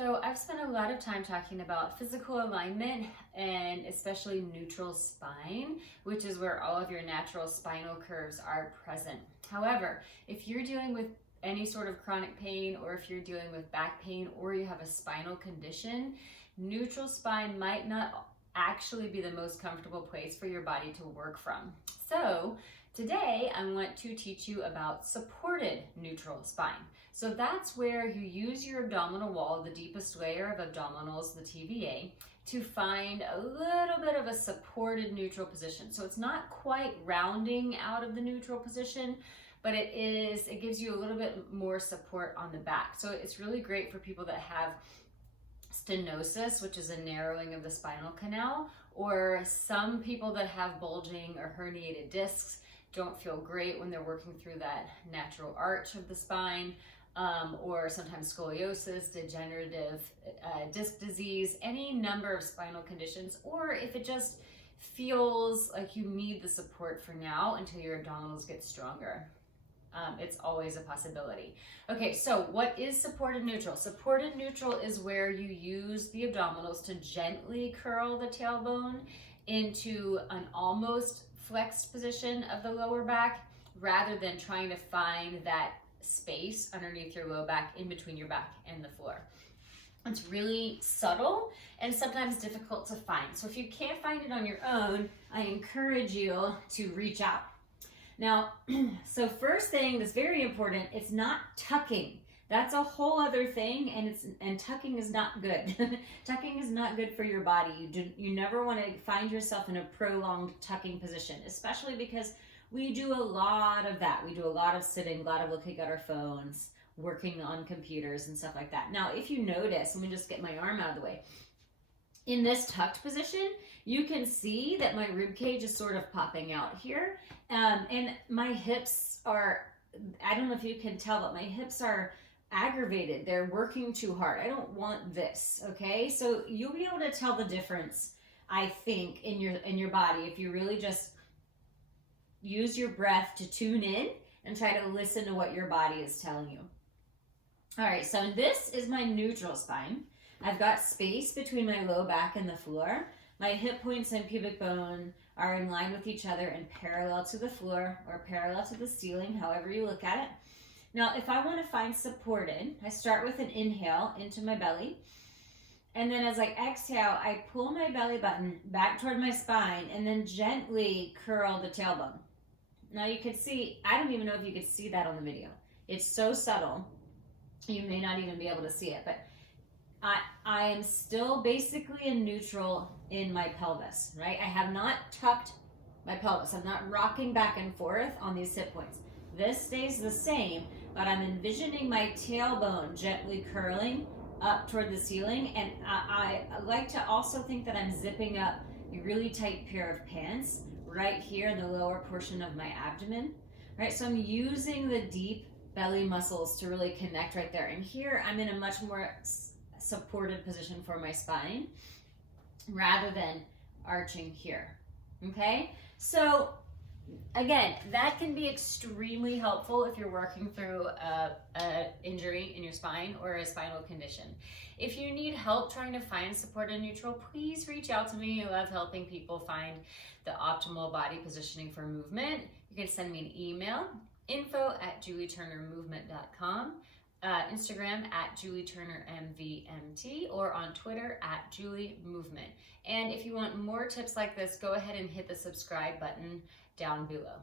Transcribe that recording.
So I've spent a lot of time talking about physical alignment and especially neutral spine, which is where all of your natural spinal curves are present. However, if you're dealing with any sort of chronic pain, or if you're dealing with back pain, or you have a spinal condition, neutral spine might not actually be the most comfortable place for your body to work from. So today I want to teach you about supported neutral spine. So that's where you use your abdominal wall, the deepest layer of abdominals, the TVA, to find a little bit of a supported neutral position. So it's not quite rounding out of the neutral position, but it gives you a little bit more support on the back. So it's really great for people that have stenosis, which is a narrowing of the spinal canal, or some people that have bulging or herniated discs don't feel great when they're working through that natural arch of the spine, or sometimes scoliosis, degenerative disc disease, any number of spinal conditions, or if it just feels like you need the support for now until your abdominals get stronger. It's always a possibility. Okay, so what is supported neutral? Supported neutral is where you use the abdominals to gently curl the tailbone into an almost flexed position of the lower back, rather than trying to find that space underneath your low back in between your back and the floor. It's really subtle and sometimes difficult to find. So if you can't find it on your own, I encourage you to reach out. Now, so first thing that's very important, it's not tucking. That's a whole other thing, and tucking is not good. Tucking is not good for your body. You never want to find yourself in a prolonged tucking position, especially because we do a lot of that. We do a lot of sitting, a lot of looking at our phones, working on computers and stuff like that. Now, if you notice, let me just get my arm out of the way. In this tucked position, you can see that my rib cage is sort of popping out here. And my hips are, I don't know if you can tell, but my hips are aggravated. They're working too hard. I don't want this, okay? So you'll be able to tell the difference, I think, in your body if you really just use your breath to tune in and try to listen to what your body is telling you. All right, so this is my neutral spine. I've got space between my low back and the floor. My hip points and pubic bone are in line with each other and parallel to the floor or parallel to the ceiling, however you look at it. Now, if I want to find supported, I start with an inhale into my belly. And then as I exhale, I pull my belly button back toward my spine and then gently curl the tailbone. Now you can see, I don't even know if you could see that on the video. It's so subtle, you may not even be able to see it, but I am still basically in neutral in my pelvis, right? I have not tucked my pelvis. I'm not rocking back and forth on these hip points. This stays the same, but I'm envisioning my tailbone gently curling up toward the ceiling. And I like to also think that I'm zipping up a really tight pair of pants right here in the lower portion of my abdomen, right? So I'm using the deep belly muscles to really connect right there. And here I'm in a much more supported position for my spine rather than arching here. Okay, so again, that can be extremely helpful if you're working through a injury in your spine or a spinal condition. If you need help trying to find supported neutral, please reach out to me. I love helping people find the optimal body positioning for movement. You can send me an email, info@julieturnermovement.com, Instagram @JulieTurnerMVMT, or on Twitter @JulieMovement. And if you want more tips like this, go ahead and hit the subscribe button down below.